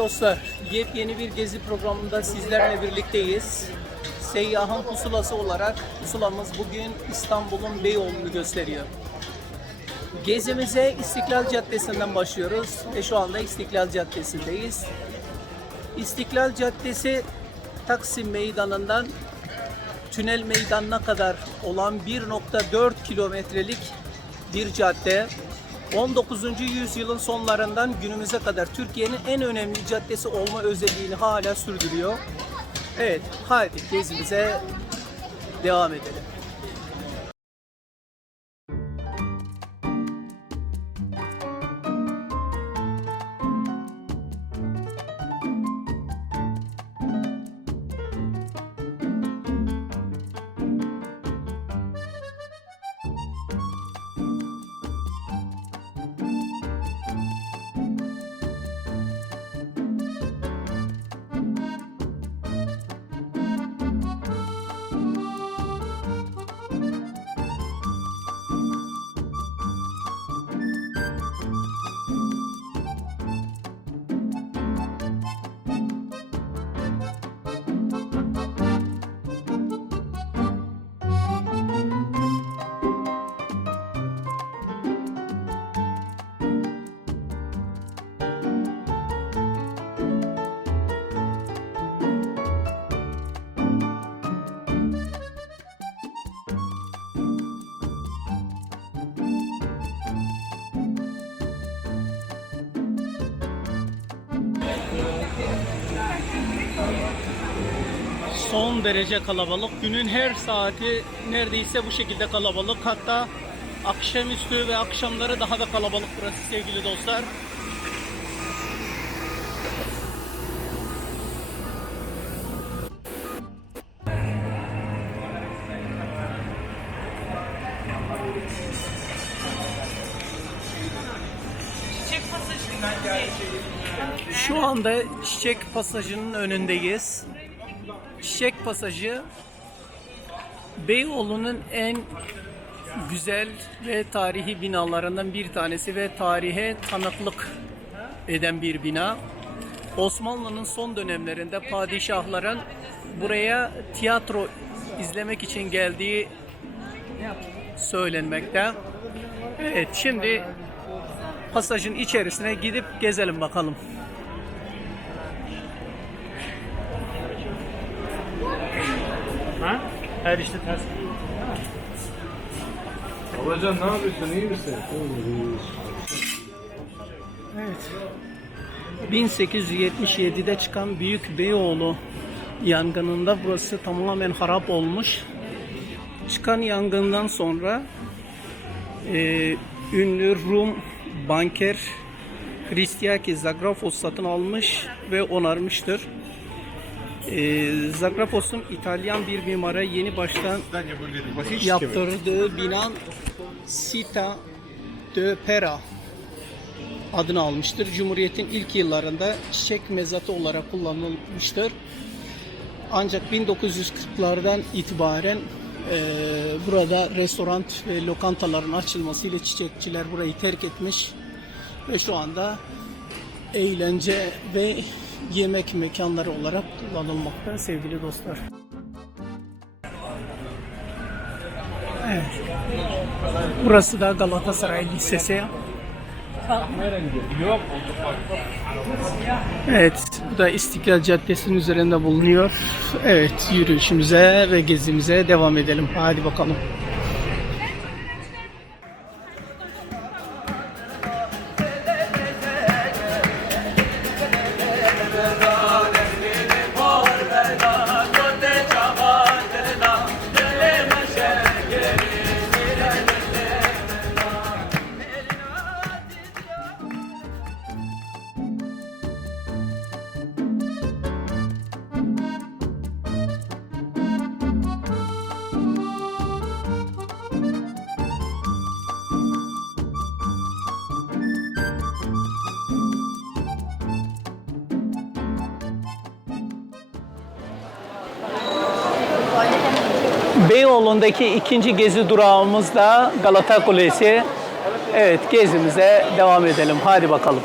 Dostlar, yepyeni bir gezi programında sizlerle birlikteyiz. Seyyahın pusulası olarak pusulamız bugün İstanbul'un Beyoğlu'nu gösteriyor. Gezimize İstiklal Caddesi'nden başlıyoruz ve şu anda İstiklal Caddesi'ndeyiz. İstiklal Caddesi Taksim Meydanı'ndan Tünel Meydanı'na kadar olan 1.4 kilometrelik bir cadde. 19. yüzyılın sonlarından günümüze kadar Türkiye'nin en önemli caddesi olma özelliğini hala sürdürüyor. Evet, hadi gezimize devam edelim. Son derece kalabalık. Günün her saati neredeyse bu şekilde kalabalık. Hatta akşamüstü ve akşamları daha da kalabalık burası sevgili dostlar. Şu anda Çiçek Pasajı'nın önündeyiz. Çiçek Pasajı Beyoğlu'nun en güzel ve tarihi binalarından bir tanesi ve tarihe tanıklık eden bir bina. Osmanlı'nın son dönemlerinde padişahların buraya tiyatro izlemek için geldiği söylenmekte. Evet şimdi pasajın içerisine gidip gezelim bakalım. Her işte ters. Babacan ne yapıyorsun? İyi misin? Evet. 1877'de çıkan Büyük Beyoğlu yangınında burası tamamen harap olmuş. Çıkan yangından sonra e, ünlü Rum banker Hristiakis Zagrafos satın almış ve onarmıştır. E, Zagrafos'un İtalyan bir mimara yeni baştan yaptırdığı bina Sita de Pera adını almıştır. Cumhuriyet'in ilk yıllarında çiçek mezatı olarak kullanılmıştır. Ancak 1940'lardan itibaren eee, burada restoran ve lokantaların açılmasıyla çiçekçiler burayı terk etmiş ve şu anda eğlence ve yemek mekanları olarak kullanılmakta sevgili dostlar. Evet. Burası da Galatasaray Lisesi. Evet, bu da İstiklal Caddesi'nin üzerinde bulunuyor. Evet, yürüyüşümüze ve gezimize devam edelim. Hadi bakalım. Beyoğlu'ndaki ikinci gezi durağımız da Galata Kulesi. Evet gezimize devam edelim. Hadi bakalım.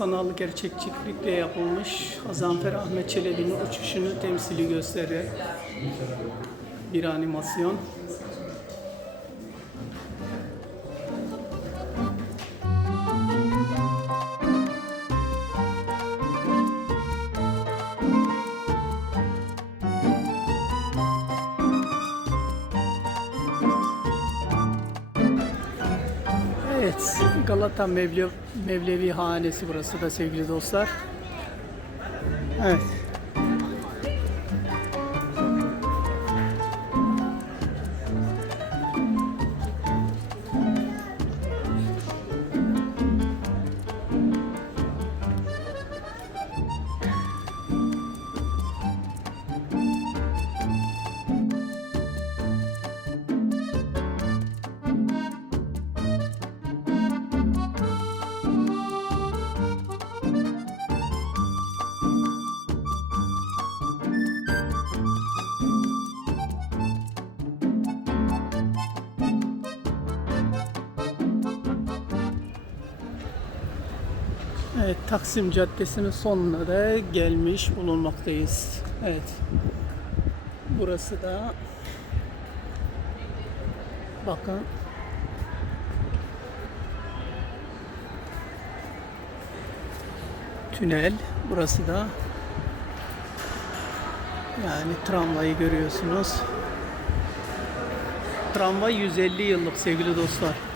Sanal gerçekçilikle yapılmış Hazanfer Ahmet Çelebi'nin uçuşunu temsili gösteren bir animasyon. Galata Mevlev, Mevlevi Hanesi burası da sevgili dostlar. Evet. Evet, Taksim Caddesi'nin sonuna da gelmiş bulunmaktayız. Evet. Burası da bakın tünel. Burası da yani tramvayı görüyorsunuz. Tramvay 150 yıllık sevgili dostlar.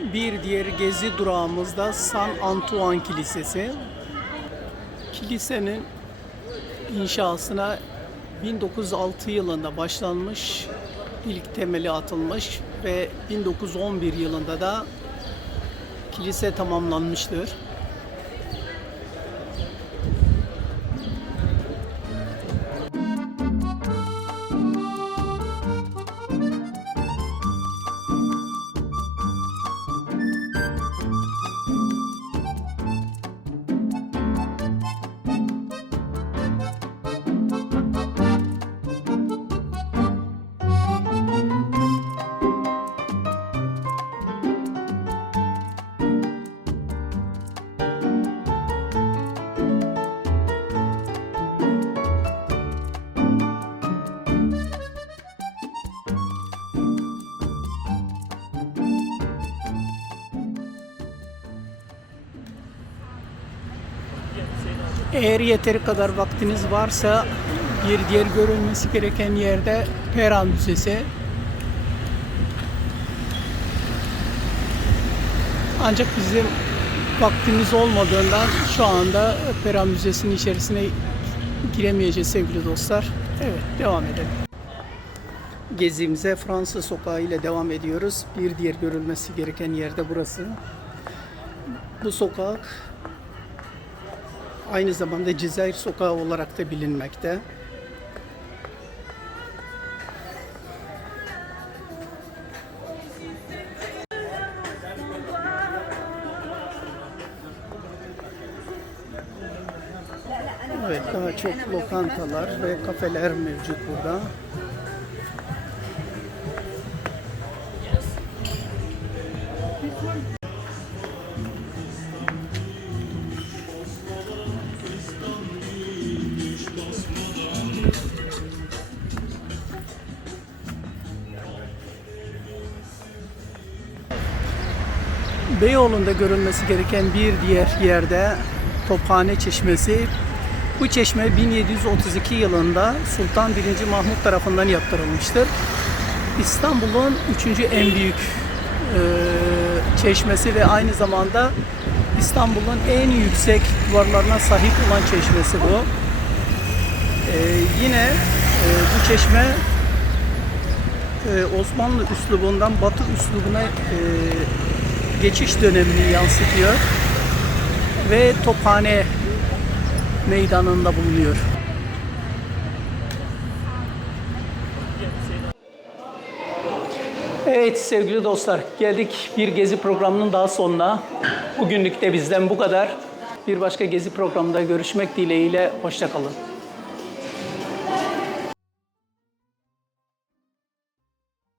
Bir diğer gezi durağımızda San Antoine Kilisesi. Kilisenin inşasına 1906 yılında başlanmış, ilk temeli atılmış ve 1911 yılında da kilise tamamlanmıştır. Eğer yeteri kadar vaktiniz varsa bir diğer görülmesi gereken yerde Pera Müzesi. Ancak bizim vaktimiz olmadığından şu anda Pera Müzesi'nin içerisine giremeyeceğiz sevgili dostlar. Evet devam edelim. Gezimize Fransız sokağı ile devam ediyoruz. Bir diğer görülmesi gereken yerde burası. Bu sokak aynı zamanda Cezayir sokağı olarak da bilinmekte. Evet, daha çok lokantalar ve kafeler mevcut burada. Beyoğlu'nda görülmesi gereken bir diğer yerde Tophane Çeşmesi. Bu çeşme 1732 yılında Sultan 1. Mahmut tarafından yaptırılmıştır. İstanbul'un üçüncü en büyük e, çeşmesi ve aynı zamanda İstanbul'un en yüksek duvarlarına sahip olan çeşmesi bu. E, yine e, bu çeşme e, Osmanlı üslubundan Batı üslubuna e, geçiş dönemini yansıtıyor ve Tophane meydanında bulunuyor. Evet sevgili dostlar geldik bir gezi programının daha sonuna. Bugünlük de bizden bu kadar. Bir başka gezi programında görüşmek dileğiyle hoşçakalın.